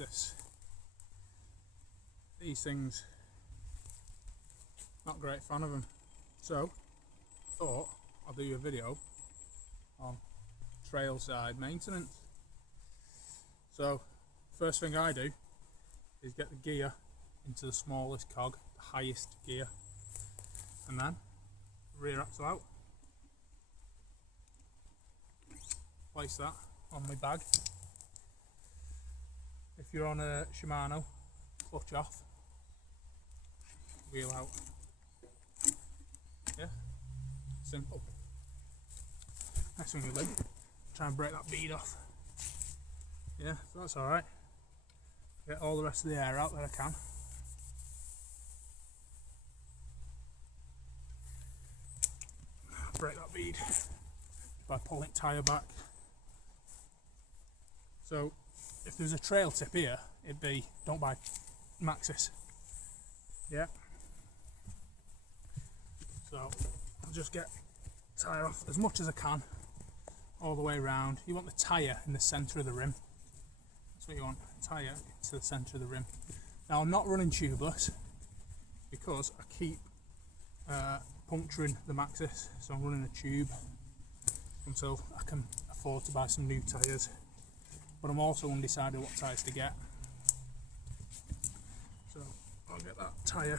Maxxis. These things, not a great fan of them. So, thought I'll do a video on trail side maintenance. So, first thing I do is get the gear into the smallest cog, the highest gear, and then rear axle out. Place that on my bag. If you're on a Shimano, clutch off, wheel out. Yeah, simple. Next thing we do, try and break that bead off. Yeah, so that's alright. Get all the rest of the air out that I can. Break that bead by pulling tyre back. So if there's a trail tip here, it'd be don't buy Maxxis. Yeah. So I'll just get tyre off as much as I can all the way around. You want the tyre in the centre of the rim. That's what you want, tyre to the centre of the rim. Now I'm not running tubeless because I keep puncturing the Maxxis, so I'm running a tube until I can afford to buy some new tyres. But I'm also undecided what tyres to get. So I'll get that tyre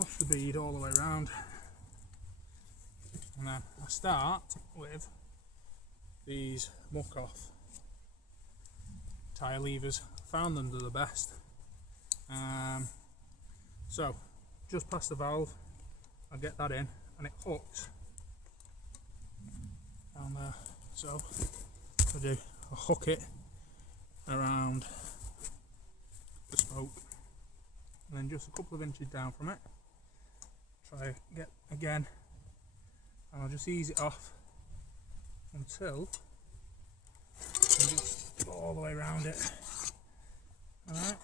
off the bead all the way around. And then I start with these muck off tyre levers. Found them, they're the best. So just past the valve, I'll get that in and it hooks down there. So I do, I'll hook it around the spoke and then just a couple of inches down from it, try get again, and I'll just ease it off until I just go all the way around it. Alright,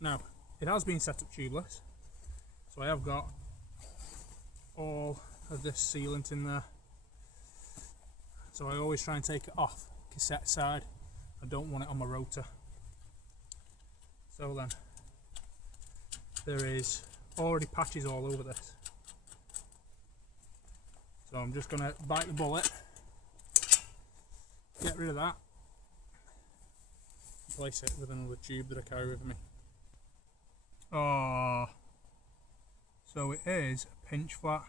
now it has been set up tubeless, so I have got all of this sealant in there. So I always try and take it off cassette side. I don't want it on my rotor. So then, there is already patches all over this. So I'm just going to bite the bullet, get rid of that, replace it with another tube that I carry with me. Oh, so it is a pinch flat,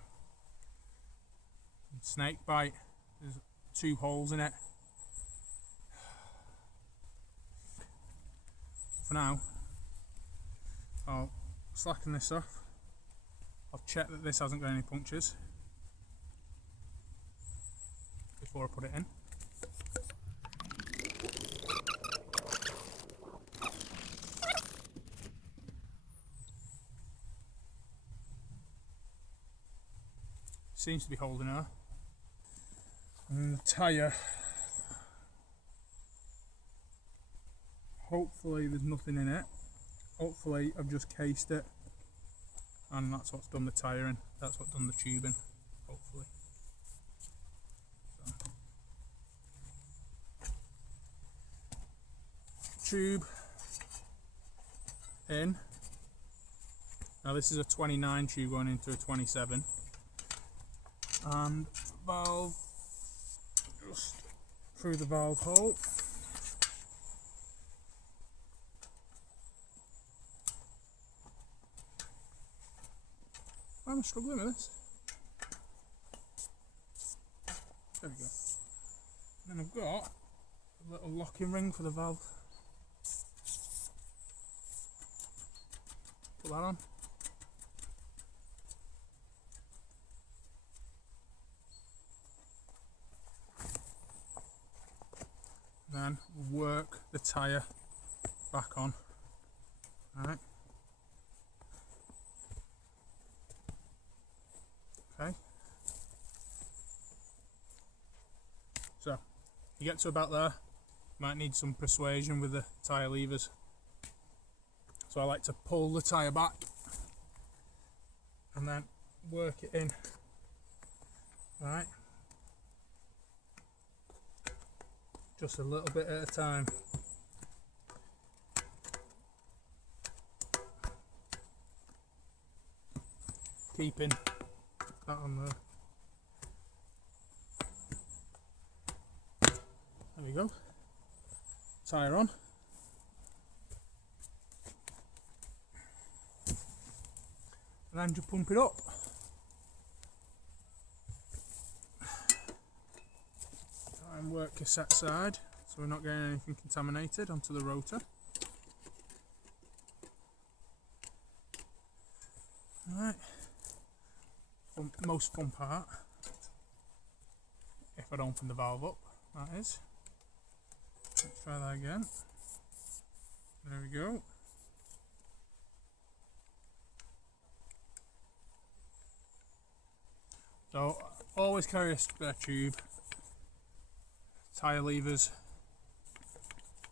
snake bite. There's 2 holes in it. For now, I'll slacken this off. I'll check that this hasn't got any punctures before I put it in. Seems to be holding her. And the tyre, hopefully there's nothing in it. Hopefully I've just cased it and that's what's done the tyre in. That's what's done the tubing, hopefully. So. Tube in. Now this is a 29 tube going into a 27. And valve just through the valve hole. I'm struggling with this. There we go. And then I've got a little locking ring for the valve. Put that on. Then work the tyre back on. Alright. Okay. So you get to about there, you might need some persuasion with the tyre levers. So I like to pull the tyre back and then work it in. Alright. just a little bit at a time. Keeping that on there. There we go. Tyre on. And then just pump it up. Try and work cassette side so we're not getting anything contaminated onto the rotor. Alright. Most fun part, if I don't open the valve up, that is. Let's try that again. There we go. So always carry a spare tube, tyre levers,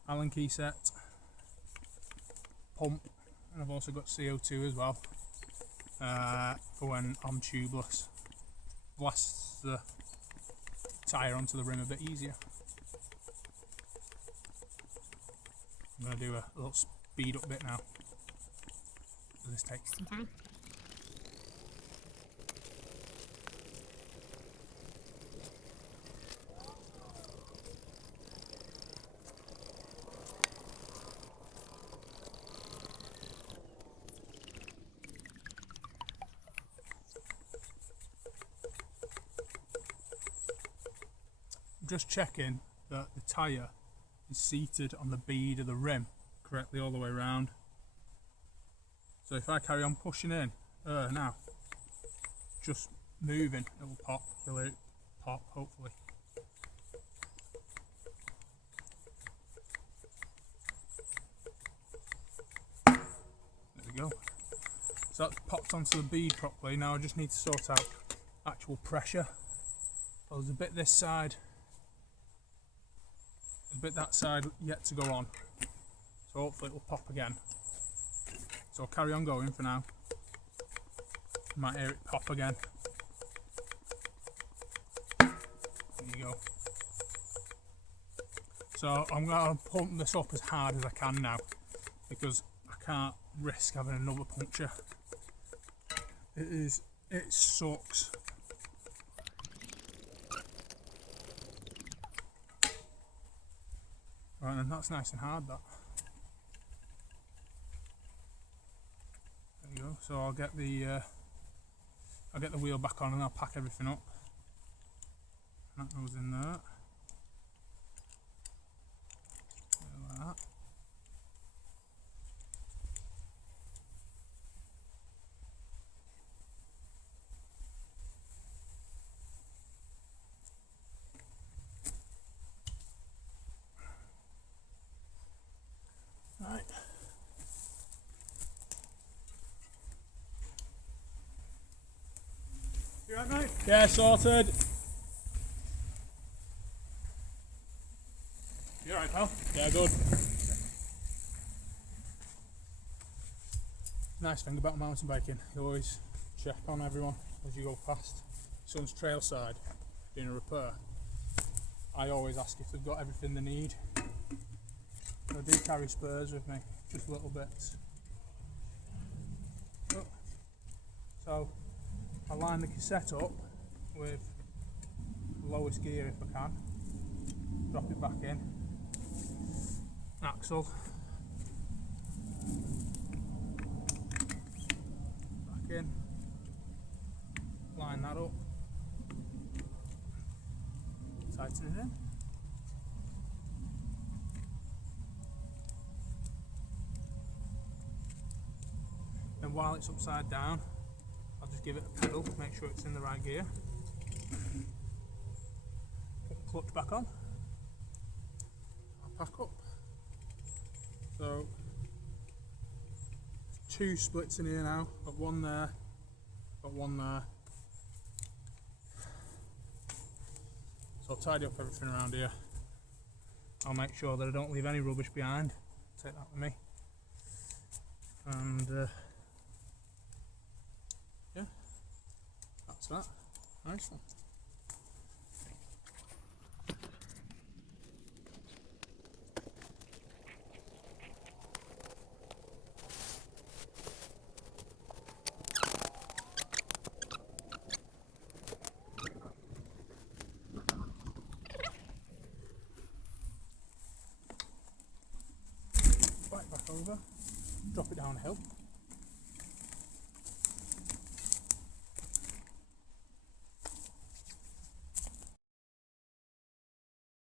Allen key set, pump, and I've also got CO2 as well. For when I'm tubeless, blasts the tyre onto the rim a bit easier. I'm going to do a little speed up bit now, so this takes some time. Just checking that the tyre is seated on the bead of the rim correctly all the way around. So if I carry on pushing in, now, just moving, it will pop. You'll hear it pop, hopefully. There we go. So that's popped onto the bead properly. Now I just need to sort out actual pressure. So there's a bit this side, a bit that side yet to go on, so hopefully it will pop again. So I'll carry on going for now. You might hear it pop again. There you go. So I'm going to pump this up as hard as I can now, because I can't risk having another puncture. It sucks. Right, and that's nice and hard, that. There you go. So I'll get the wheel back on and I'll pack everything up. That goes in there. Like that. Right. You alright, mate? Yeah, sorted. You alright, pal? Yeah, good. Nice thing about mountain biking, you always check on everyone as you go past someone's trail side doing a repair. I always ask if they've got everything they need. I do carry spurs with me, just little bits. So I line the cassette up with the lowest gear if I can, drop it back in, axle, back in, line that up, tighten it in. And while it's upside down, I'll just give it a pedal, make sure it's in the right gear. Put the clutch back on. I'll pack up. So, two splits in here now. Got one there, got one there. So I'll tidy up everything around here. I'll make sure that I don't leave any rubbish behind. Take that with me. And yeah, that's that. Nice one. over, drop it down a hill,